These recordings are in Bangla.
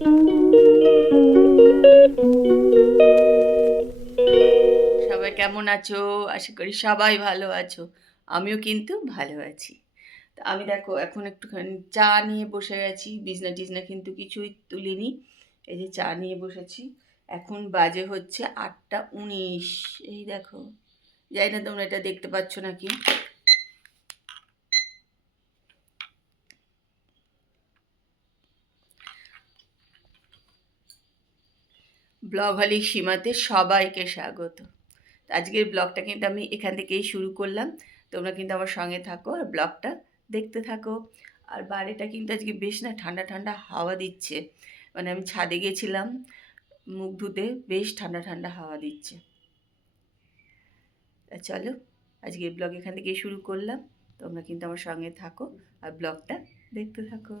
সবাই কেমন আছো? আশা করি সবাই ভালো আছো। আমিও কিন্তু ভালো আছি। তা আমি দেখো এখন একটুখানি চা নিয়ে বসে গেছি। বিছনা টিছনা কিন্তু কিছুই তুলিনি। এই যে চা নিয়ে বসেছি। এখন বাজে হচ্ছে ৮টা ১৯। এই দেখো, জানি না তোমরা এটা দেখতে পাচ্ছ নাকি। ব্লগ হলি সীমাতে সবাইকে স্বাগত। আজকের ব্লগটা কিন্তু আমি এখান থেকেই শুরু করলাম। তোমরা কিন্তু আমার সঙ্গে থাকো আর ব্লগটা দেখতে থাকো। আর বাইরেটা কিন্তু আজকে বেশ না ঠান্ডা ঠান্ডা হাওয়া দিচ্ছে। মানে আমি ছাদে গেছিলাম মুখ ধুতে, বেশ ঠান্ডা ঠান্ডা হাওয়া দিচ্ছে। তা চলো, আজকের ব্লগ এখান থেকেই শুরু করলাম। তোমরা কিন্তু আমার সঙ্গে থাকো আর ব্লগটা দেখতে থাকো।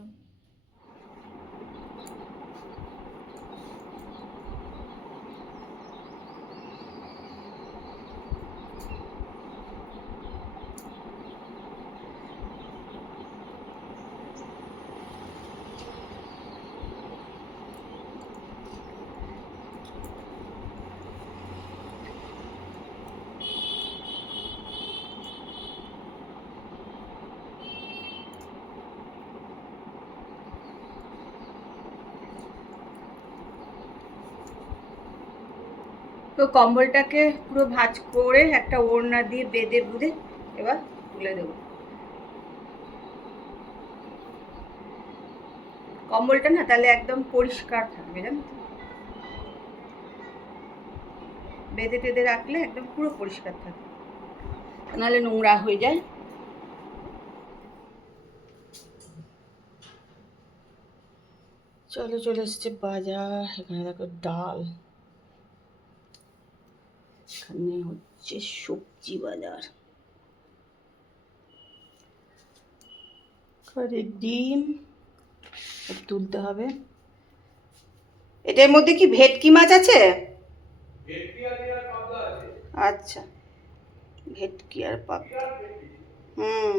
তো কম্বলটাকে পুরো ভাঁজ করে একটা ওড়না দিয়ে বেঁধে বুঁধে এবার তুলে দেবো। কম্বলটা না তাহলে একদম পরিষ্কার থাকবে, জানো তো। বেঁধে টেঁধে রাখলে একদম পুরো পরিষ্কার থাকে, নাহলে নোংরা হয়ে যায়। চলো, চলে এসছে বাজার। এখানে দেখো ডাল, এখানে হচ্ছে সবজি বাজার, করে ডিম তুলতে হবে। এটার মধ্যে কি ভেটকি মাছ আছে? আচ্ছা, ভেটকি আর পাবদা। হুম,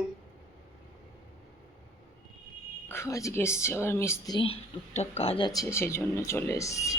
আজকে এসছে আবার মিস্ত্রি, টুকটাক কাজ আছে সেই জন্য চলে এসছে।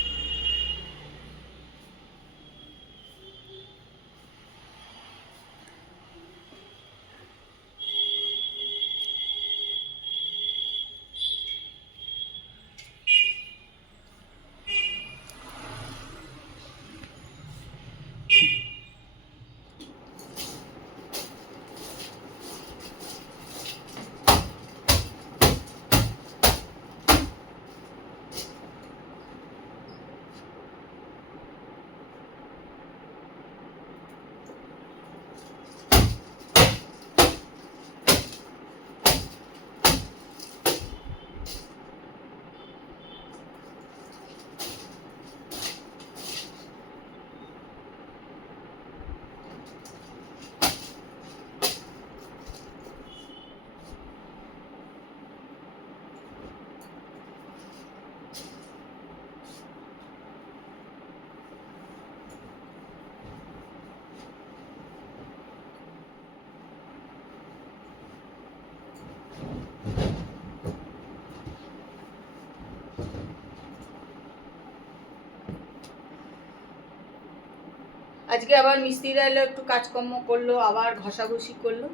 আজকে আবার মিস্ত্রিরা এলো, একটু কাজকর্ম করলো, আবার ঘষাঘষি করলো।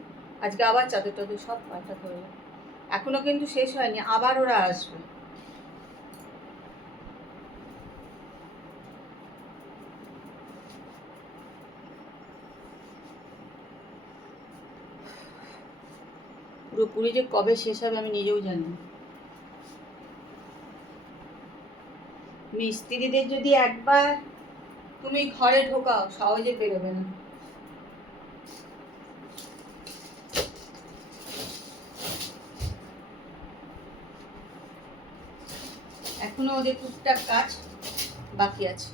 আজকে আবার চাদর টাদর সব পাল্টাতে হলো। এখনো কিন্তু শেষ হয়নি, আবার ওরা আসবে। পুরোপুরি যে কবে শেষ হবে আমি নিজেও জানি না। মিস্ত্রিদের যদি একবার তুমি ঘরে ঢোকাও সহজে বেরোবে না। এখনো ওদের টুকটাক কাজ বাকি আছে।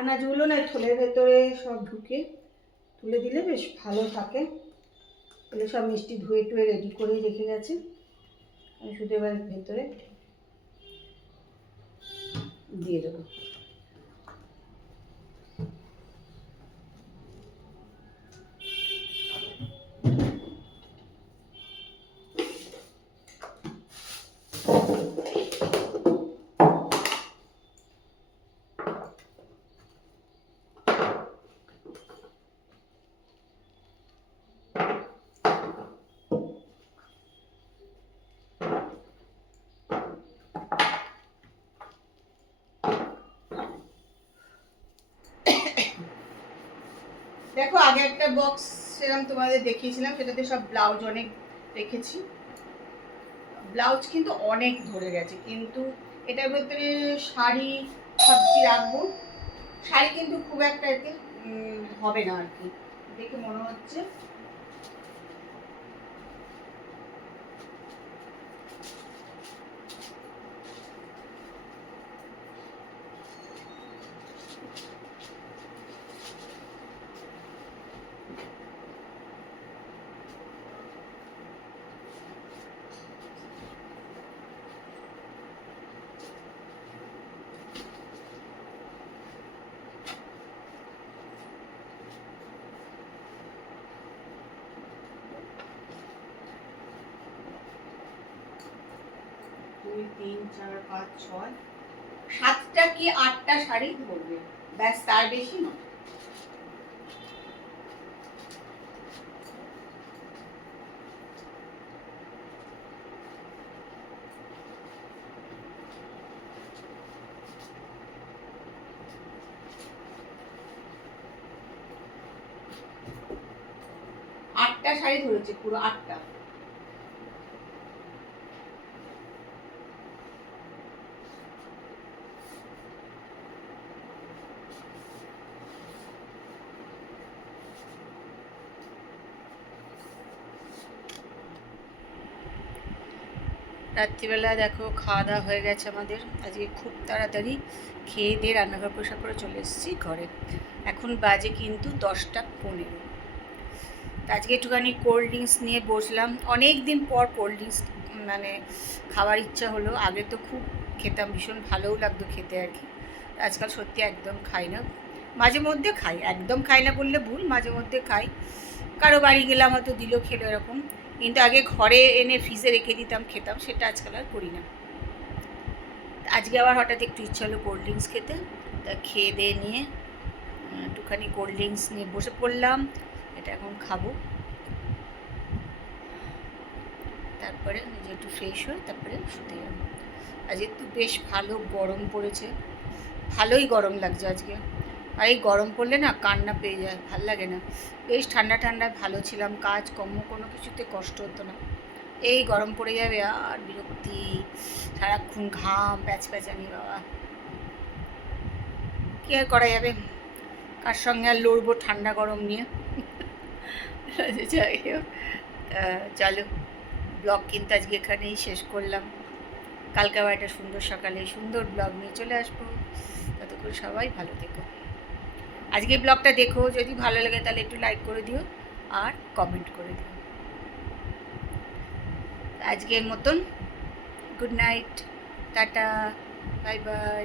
আনাজগুলো না থলের ভেতরে সব ঢুকে তুলে দিলে বেশ ভালো থাকে। তাহলে সব মিষ্টি ধুয়ে টুয়ে রেডি করেই রেখে গেছে, আমি শুধু এবার ভেতরে দিয়ে দেবো। দেখো আগে একটা বক্স সেরকম তোমাদের দেখিয়েছিলাম, সেটাতে সব ব্লাউজ অনেক রেখেছি। ব্লাউজ কিন্তু অনেক ধরে গেছে, কিন্তু এটার ভেতরে শাড়ি ভাবছি রাখবো। শাড়ি কিন্তু খুব একটা এতে হবে না আর কি, দেখে মনে হচ্ছে। দুই তিন চার পাঁচ ছয় সাতটা কি আটটা শাড়ি ধরবে, ব্যাস, তার বেশি না। আটটা শাড়ি ধরেছে, পুরো আটটা। রাত্রিবেলা দেখো খাওয়া দাওয়া হয়ে গেছে আমাদের, আজকে খুব তাড়াতাড়ি খেয়ে দিয়ে রান্নাঘর পোশাক করে চলে এসেছি ঘরে। এখন বাজে কিন্তু 10:15। আজকে একটুখানি কোল্ড ড্রিঙ্কস নিয়ে বসলাম, অনেক দিন পর কোল্ড ড্রিঙ্কস মানে খাওয়ার ইচ্ছা হলো। আগে তো খুব খেতাম, ভীষণ ভালোও লাগতো খেতে আর কি। আজকাল সত্যি একদম খাই না, মাঝে মধ্যে খাই, একদম খাই না বললে ভুল, মাঝে মধ্যে খাই। কারো বাড়ি গেলাম হয়তো দিল, খেলো, এরকম। কিন্তু আগে ঘরে এনে ফ্রিজে রেখে দিতাম, খেতাম, সেটা আজকাল আর করি না। আজকে আবার হঠাৎ একটু ইচ্ছা হলো কোল্ড ড্রিঙ্কস খেতে, তা খেয়ে দিয়ে নিয়ে একটুখানি কোল্ড ড্রিঙ্কস নিয়ে বসে পড়লাম। এটা এখন খাবো, তারপরে নিজে একটু ফ্রেশ হয়ে তারপরে শুতে যাবো। আজকে তো বেশ ভালো গরম পড়েছে, ভালোই গরম লাগছে আজকে। আর এই গরম পড়লে না কান্না পেয়ে যায়, ভাল লাগে না। বেশ ঠান্ডা ঠান্ডায় ভালো ছিলাম, কাজ কর্ম কোনো কিছুতে কষ্ট হতো না। এই গরম পড়ে যাবে আর বিরক্তি, সারাক্ষণ ঘাম প্যাচপ্যাচানি, বাবা কী আর করা যাবে, কার সঙ্গে আর লড়বো ঠান্ডা গরম নিয়ে। যাই হোক, চলো ব্লগ কিন্তু আজকে এখানেই শেষ করলাম। কালকে আবার একটা সুন্দর সকালে সুন্দর ব্লগ নিয়ে চলে আসবো। ততক্ষণ সবাই ভালো থেকো। আজকে ব্লগটা দেখো, যদি ভালো লাগে তাহলে একটু লাইক করে দিও আর কমেন্ট করে দিও। আজকের মতন good night, tata, bye bye.